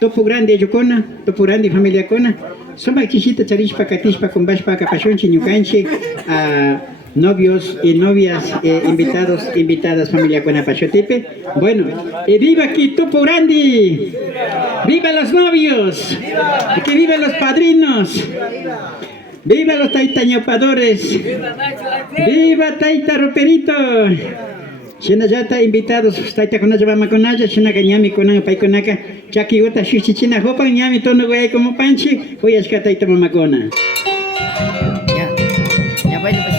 Topo Grande Yocona, Topo Grande familia Cona, Soma Chichita Charishpa Catishpa con Bashpa Capachón Chiñucanche, novios y novias, invitadas familia Cona Pachotepe. Bueno, viva aquí Topo Grande, viva los novios, que viva los padrinos, viva los taitañopadores, viva Tayta Arperito. China ya está invitados, Tayta con ella vamos con ella, China cañami con ella pai con acá, Chaki gota chichina hopa ñami tono güey como panchi, hoy es que Tayta mamacona. Ya baile pues.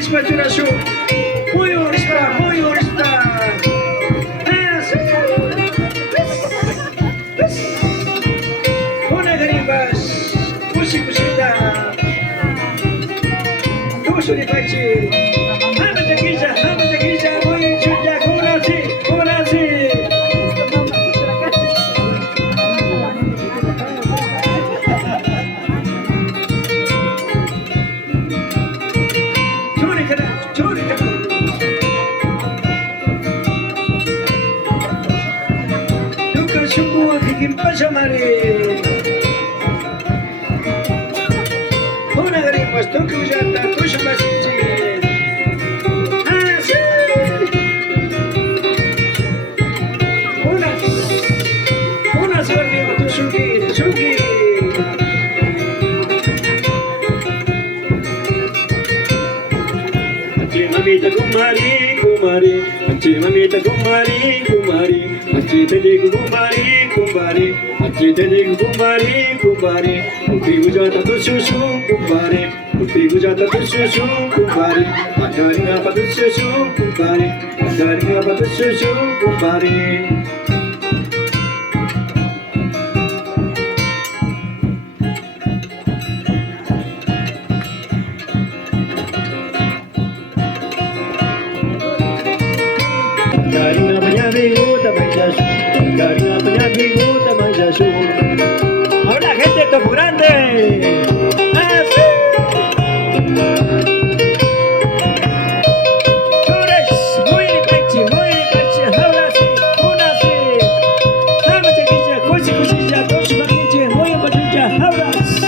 Despachuración. Muy honesta, muy honesta. Una garibas, pusita. Tuso de pachi. Hama jaquilla, muy chucha, curasi. Llamaré una gripa, esto que ya está, tú ya vas a decir. Ah, sí. Una suerte, tu suki. Mamita kumari, mamita kumari, te digo kumari, te digo kumari, contigo já tá do chuchu, kumari, contigo já tá do chuchu, kumari, a carinha pra do chuchu, kumari, a carinha pra do chuchu, kumari. Carinha banha bigoda, mas ahora gente de Topo Grande. ¡Ah, sí! Muy peche, ahora sí, una sí. Dame chiquilla, cuchilla, dos maquiche, muy pachucha, ahora sí.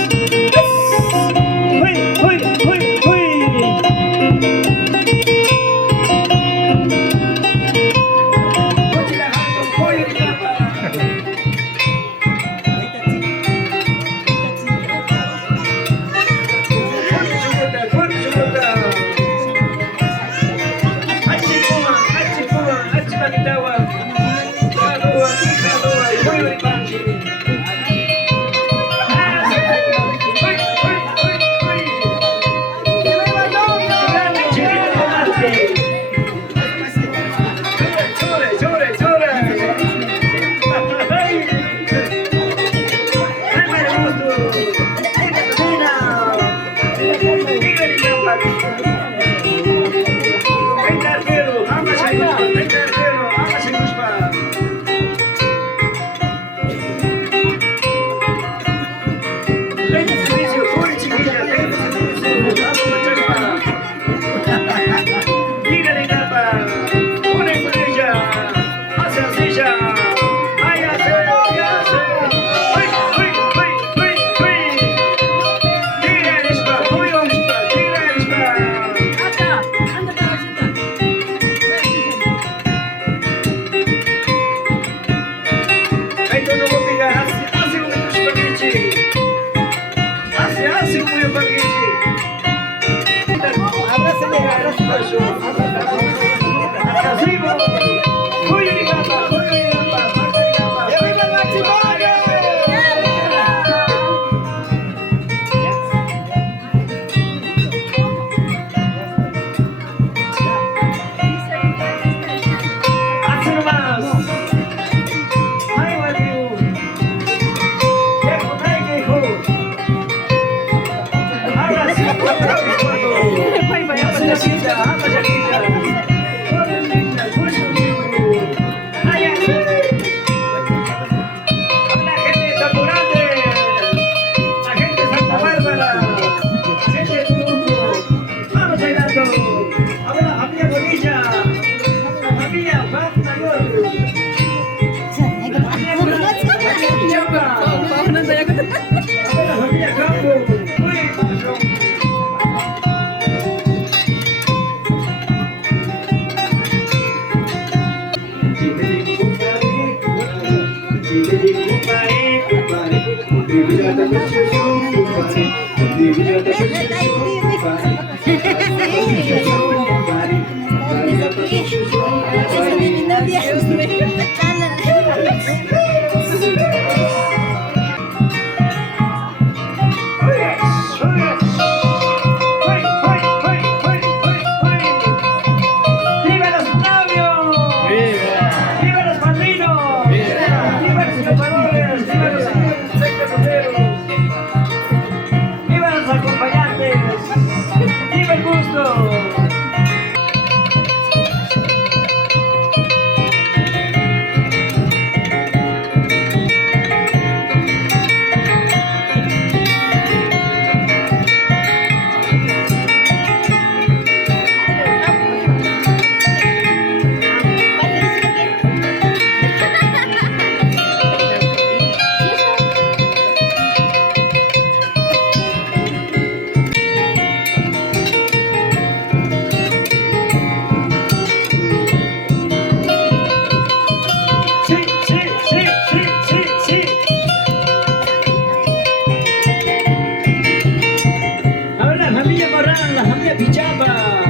Ahora la familia Morán, la familia Pichamba.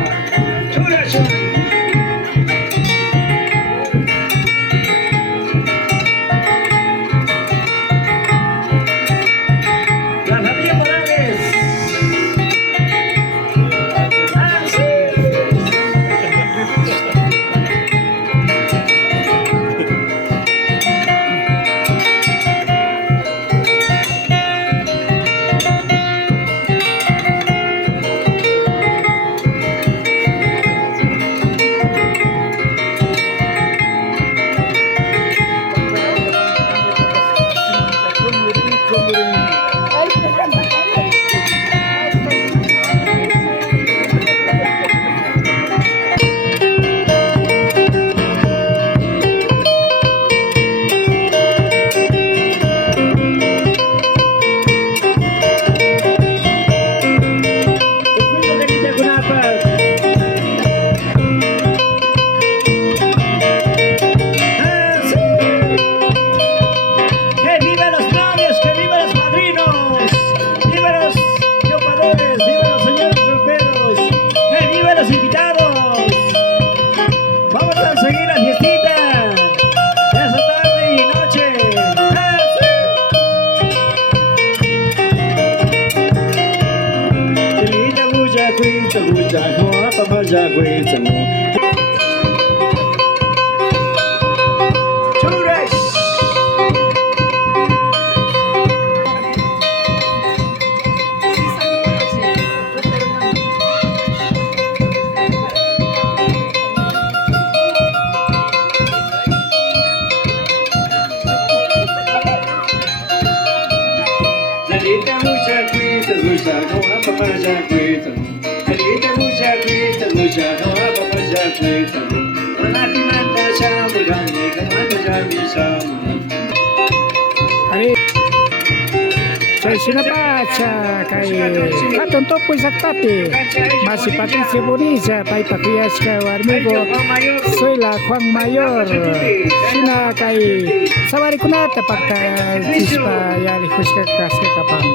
Chura, chura. La familia Morales. Ah, sí. Runa Llaktakunapak. Ah, sí. ¡Que viva los novios! ¡Que viva los padrinos! ¡Viva los guiadores! ¡Viva los señores roperos! ¡Que viva los invitados! ¡Vamos a seguir la fiestita! ¡Esta tarde y noche! ¡Ah, sí! Querida bulla, cuita, bulla, no, papá, ya, cuita, no. Churras. Lalita mucha cuita, mucha, no, papá, ya, cuita, no. Lalita mucha cuita, mucha, no, papá, ya, cuita, no. Manati nanda shamu gani, kamanda jami shamu. Hari saya sinabaca kay katong Topo Grande masih Patricio Bonilla Tayta Arpero Emilio Zoila Juanmayor sina kay sabari kunata pagka cispa yari huska kaske kapang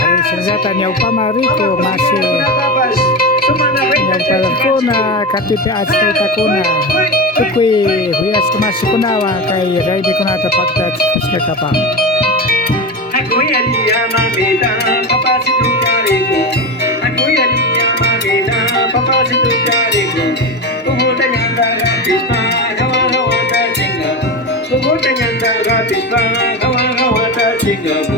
hari senjata nyau pamariko masih yang palakuna KTP Tayta kuna tukui huyas masih kunawa kay raide kunata pagka huska kapang. Aku ya dia mamita, papa situ kariku. Aku ya dia mamita, papa situ kariku. Puhuta nyanda gratis pa, kawan-kawan tertinggal. Puhuta nyanda gratis pa, kawan-kawan tertinggal.